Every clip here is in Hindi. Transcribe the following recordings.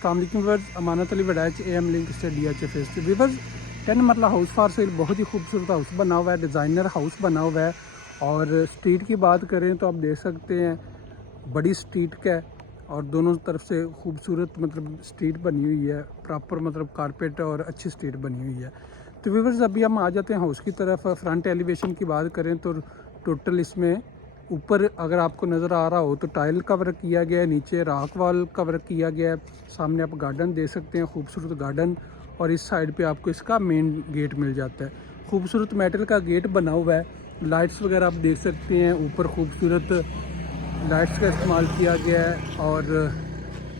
अस्सलाम वालेकुम व्यूअर्स, अमानत अली वडाच AM लिंक से DH phase viewers 10 marla house for sale. बहुत ही खूबसूरत हाउस बना हुआ है, डिज़ाइनर हाउस बना हुआ है। और स्ट्रीट की बात करें तो आप देख सकते हैं बड़ी स्ट्रीट का है और दोनों तरफ से खूबसूरत स्ट्रीट बनी हुई है, प्रॉपर कारपेट और अच्छी स्ट्रीट बनी हुई है। तो व्यूअर्स अभी हम आ जाते हैं हाउस की तरफ। फ्रंट एलिवेशन की बात करें तो टोटल इसमें ऊपर अगर आपको नज़र आ रहा हो तो टाइल का वर्क किया गया है, नीचे रॉक वॉल का वर्क किया गया है। सामने आप गार्डन देख सकते हैं, खूबसूरत गार्डन। और इस साइड पे आपको इसका मेन गेट मिल जाता है। खूबसूरत मेटल का गेट बना हुआ है। लाइट्स वगैरह आप देख सकते हैं, ऊपर खूबसूरत लाइट्स का इस्तेमाल किया गया है। और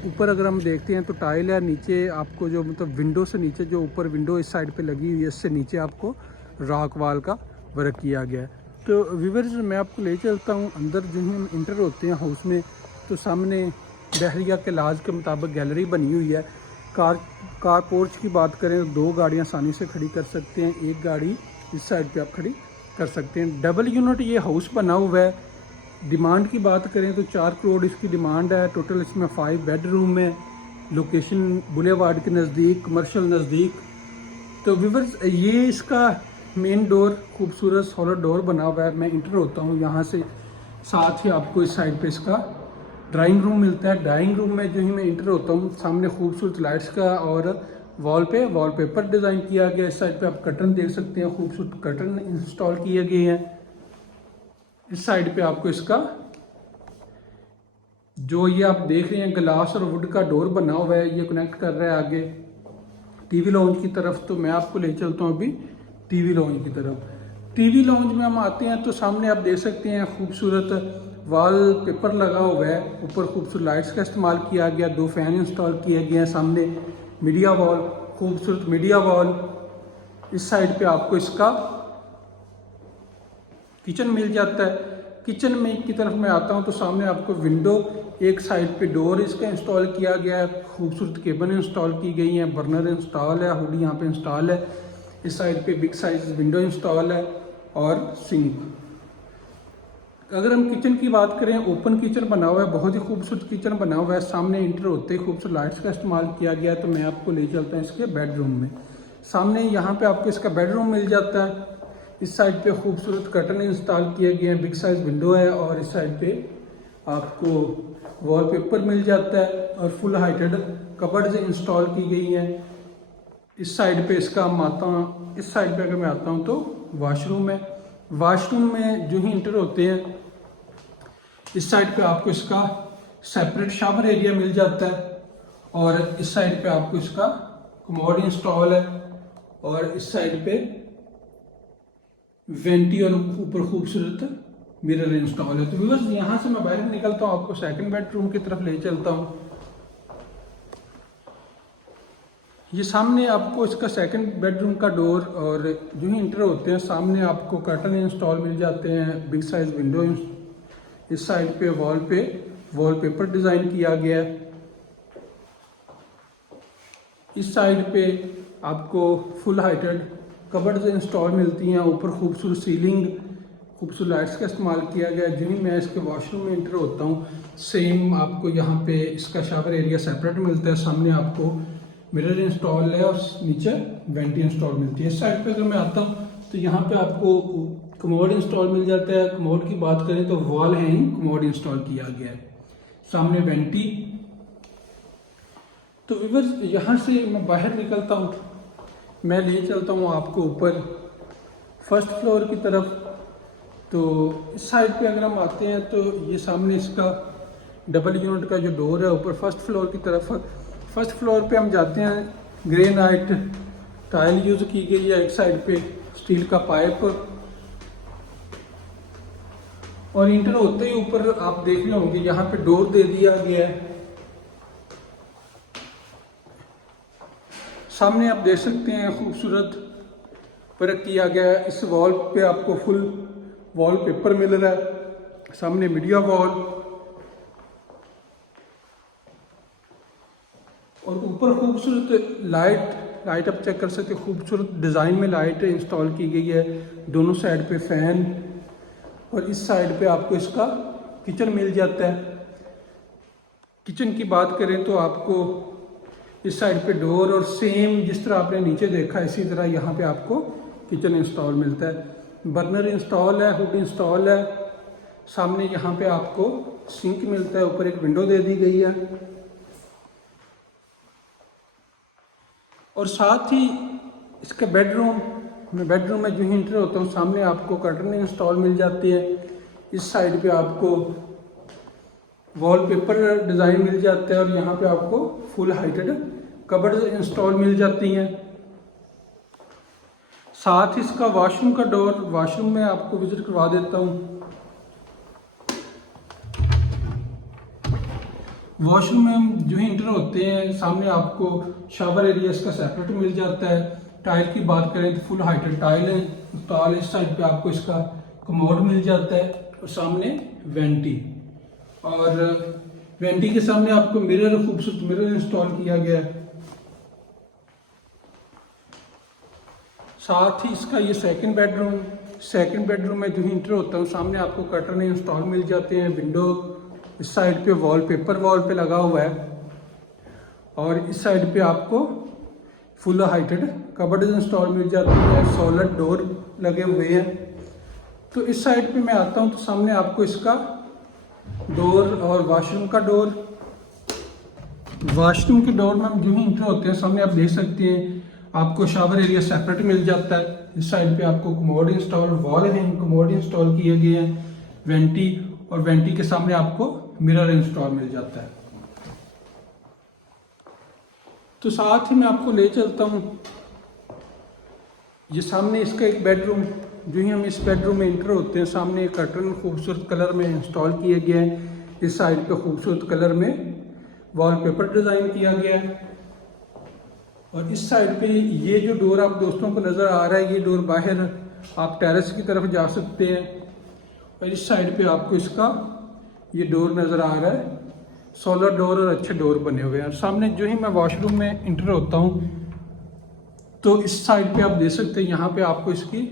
ऊपर अगर हम देखते हैं तो टाइल है, नीचे आपको जो विंडो से नीचे जो ऊपर विंडो इस साइड पे लगी हुई है, इससे नीचे आपको रॉक वॉल का वर्क किया गया है। तो व्यूअर्स मैं आपको ले चलता हूँ अंदर। जो ही हम इंटर होते हैं हाउस में तो सामने बहरिया के लाज के मुताबिक गैलरी बनी हुई है। कार पोर्च की बात करें तो 2 गाड़ियाँ आसानी से खड़ी कर सकते हैं, एक गाड़ी इस साइड पे आप खड़ी कर सकते हैं। डबल यूनिट ये हाउस बना हुआ है। डिमांड की बात करें तो 4 करोड़ इसकी डिमांड है। टोटल इसमें 5 बेडरूम है। लोकेशन बुलेवार्ड के नज़दीक, कमर्शियल नज़दीक। तो व्यूअर्स ये इसका मेन डोर खूबसूरत सॉलिड डोर बना हुआ है। मैं इंटर होता हूँ यहाँ से, साथ ही आपको इस साइड पे इसका ड्राइंग रूम मिलता है। ड्राइंग रूम में जो ही मैं इंटर होता हूँ, सामने खूबसूरत लाइट्स का और वॉलपेपर डिज़ाइन किया गया। इस साइड पे आप कर्टन देख सकते हैं, खूबसूरत कर्टन इंस्टॉल किए गए हैं। इस साइड पे आपको इसका जो ये आप देख रहे हैं ग्लास और वुड का डोर बना हुआ है, ये कनेक्ट कर रहा है आगे टीवी लॉन्च की तरफ। तो मैं आपको ले चलता हूँ अभी टीवी लॉन्च की तरफ। टीवी लॉन्च में हम आते हैं तो सामने आप देख सकते हैं खूबसूरत वॉल पेपर लगा हुआ है। ऊपर खूबसूरत लाइट्स का इस्तेमाल किया गया, 2 फैन इंस्टॉल किए गए हैं। सामने मीडिया वॉल, खूबसूरत मीडिया वॉल। इस साइड पे आपको इसका किचन मिल जाता है। किचन में की तरफ मैं आता हूं तो सामने आपको विंडो, एक साइड पे डोर इसका इंस्टॉल किया गया है। खूबसूरत केबन इंस्टॉल की गई हैं, बर्नर इंस्टॉल है, हुड यहाँ पे इंस्टॉल है। इस साइड पे बिग साइज विंडो इंस्टॉल है और सिंक। अगर हम किचन की बात करें, ओपन किचन बना हुआ है, बहुत ही खूबसूरत किचन बना हुआ है। सामने इंटर होते ही खूबसूरत लाइट्स का इस्तेमाल किया गया है। तो मैं आपको ले चलता हूँ इसके बेडरूम में। सामने यहाँ पे आपको इसका बेडरूम मिल जाता है। इस साइड पे खूबसूरत कर्टन इंस्टॉल किए गए हैं, बिग साइज विंडो है। और इस साइड पे आपको वॉलपेपर मिल जाता है और फुल हाइटेड कबर्ड्स इंस्टॉल की गई हैं। इस साइड पे इसका हम आता हूँ, इस साइड पे अगर मैं आता हूँ तो वॉशरूम है। वॉशरूम में जो ही इंटर होते हैं, इस साइड पे आपको इसका सेपरेट शावर एरिया मिल जाता है। और इस साइड पे आपको इसका कमोड इंस्टॉल है। और इस साइड पे वेंटी और ऊपर खूबसूरत मिरर इंस्टॉल है। तो व्यूअर्स यहाँ से मैं बाहर निकलता हूँ, आपको सेकंड बेडरूम की तरफ ले चलता हूँ। ये सामने आपको इसका सेकंड बेडरूम का डोर, और जो ही इंटर होते हैं सामने आपको कर्टन इंस्टॉल मिल जाते हैं, बिग साइज विंडो। इस साइड पे वॉलपेपर डिज़ाइन किया गया है। इस साइड पे आपको फुल हाइटेड कबर्ड्स इंस्टॉल मिलती हैं। ऊपर खूबसूरत सीलिंग, खूबसूरत लाइट्स का इस्तेमाल किया गया है। जो ही मैं इसके वॉशरूम में इंटर होता हूँ, सेम आपको यहाँ पे इसका शावर एरिया सेपरेट मिलता है। सामने आपको मिरर इंस्टॉल है और नीचे वेंटी इंस्टॉल मिलती है। इस साइड पे अगर मैं आता हूँ तो यहाँ पे आपको कमोड इंस्टॉल मिल जाता है। कमोड की बात करें तो वॉल हैंगिंग कमोड इंस्टॉल किया गया है। सामने वेंटी। तो व्यूअर्स यहाँ से मैं बाहर निकलता हूँ, मैं ले चलता हूँ आपको ऊपर फर्स्ट फ्लोर की तरफ। तो इस साइड पे अगर हम आते हैं तो ये सामने इसका डबल यूनिट का जो डोर है ऊपर फर्स्ट फ्लोर की तरफ। फर्स्ट फ्लोर पे हम जाते हैं, ग्रेनाइट टाइल यूज़ की गई है। एक साइड पे स्टील का पाइप। और इंटर होते ही ऊपर आप देख रहे होंगे यहाँ पे डोर दे दिया गया है। सामने आप देख सकते हैं खूबसूरत वर्क किया गया है। इस वॉल पे आपको फुल वॉलपेपर मिल रहा है। सामने मीडिया वॉल और ऊपर खूबसूरत लाइट आप चेक कर सकते हैं, खूबसूरत डिज़ाइन में लाइट इंस्टॉल की गई है। दोनों साइड पे फैन। और इस साइड पे आपको इसका किचन मिल जाता है। किचन की बात करें तो आपको इस साइड पे डोर, और सेम जिस तरह आपने नीचे देखा इसी तरह यहाँ पे आपको किचन इंस्टॉल मिलता है। बर्नर इंस्टॉल है, हुड इंस्टॉल है। सामने यहाँ पे आपको सिंक मिलता है, ऊपर एक विंडो दे दी गई है। और साथ ही इसका बेडरूम, मैं बेडरूम में जो ही इंटर होता हूँ सामने आपको कर्टन इंस्टॉल मिल जाती है। इस साइड पे आपको वॉलपेपर डिज़ाइन मिल जाता है और यहाँ पे आपको फुल हाइटेड कबर्ड इंस्टॉल मिल जाती हैं। साथ ही इसका वॉशरूम का डोर, वॉशरूम में आपको विजिट करवा देता हूँ। वॉशरूम में हम जो ही इंटर होते हैं सामने आपको शावर एरिया इसका सेपरेट मिल जाता है। टाइल की बात करें तो फुल हाइटेड टाइल है इंस्टॉल। इस साइड पे आपको इसका कमोड मिल जाता है और सामने वेंटी, और वेंटी के सामने आपको मिरर, खूबसूरत मिरर इंस्टॉल किया गया है। साथ ही इसका ये सेकंड बेडरूम में जो ही इंटर होता हूँ सामने आपको कर्टन इंस्टॉल मिल जाते हैं। विंडो इस साइड पे वॉलपेपर वॉल पे लगा हुआ है, और इस साइड पे आपको फुल हाइटेड कबर्ड इंस्टॉल मिल जाती है। सॉलिड डोर लगे हुए हैं। तो इस साइड पे मैं आता हूँ तो सामने आपको इसका डोर और वॉशरूम का डोर, वॉशरूम के डोर में हम जो ही इंटर होते हैं सामने आप देख सकते हैं आपको शावर एरिया सेपरेट मिल जाता है। इस साइड पे आपको commode install, wall hang commode install किए गए हैं। वेंटी, और वेंटी के सामने आपको मिरर इंस्टॉल मिल जाता है। तो साथ ही मैं आपको ले चलता हूँ, ये सामने इसका एक बेडरूम, जो ही हम इस बेडरूम में इंटर होते हैं सामने एक कर्टन खूबसूरत कलर में इंस्टॉल किए गए हैं। इस साइड पे खूबसूरत कलर में वॉलपेपर डिज़ाइन किया गया है। और इस साइड पे ये जो डोर आप दोस्तों को नज़र आ रहा है, ये डोर बाहर आप टेरेस की तरफ जा सकते हैं। और इस साइड पे आपको इसका ये डोर नज़र आ रहा है, सोलर डोर और अच्छे डोर बने हुए हैं। सामने जो ही मैं वॉशरूम में इंटर होता हूँ तो इस साइड पे आप देख सकते हैं यहाँ पे आपको इसकी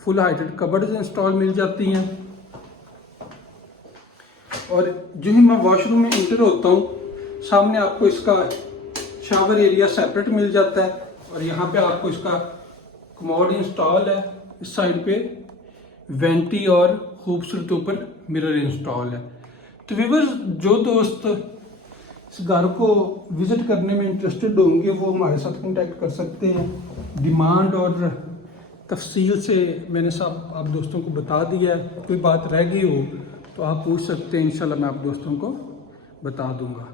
फुल हाइटेड कबर्ड इंस्टॉल मिल जाती हैं। और जो ही मैं वॉशरूम में इंटर होता हूँ सामने आपको इसका शावर एरिया सेपरेट मिल जाता है, और यहाँ पे आपको इसका कमोड इंस्टॉल है। इस साइड पे वेंटी और खूबसूरत ऊपर मिरर इंस्टॉल है। तो व्यूअर्स, जो दोस्त इस घर को विजिट करने में इंटरेस्टेड होंगे वो हमारे साथ कांटेक्ट कर सकते हैं। डिमांड और तफसील से मैंने सब आप दोस्तों को बता दिया है। कोई बात रह गई हो तो आप पूछ सकते हैं, इंशाल्लाह मैं आप दोस्तों को बता दूंगा।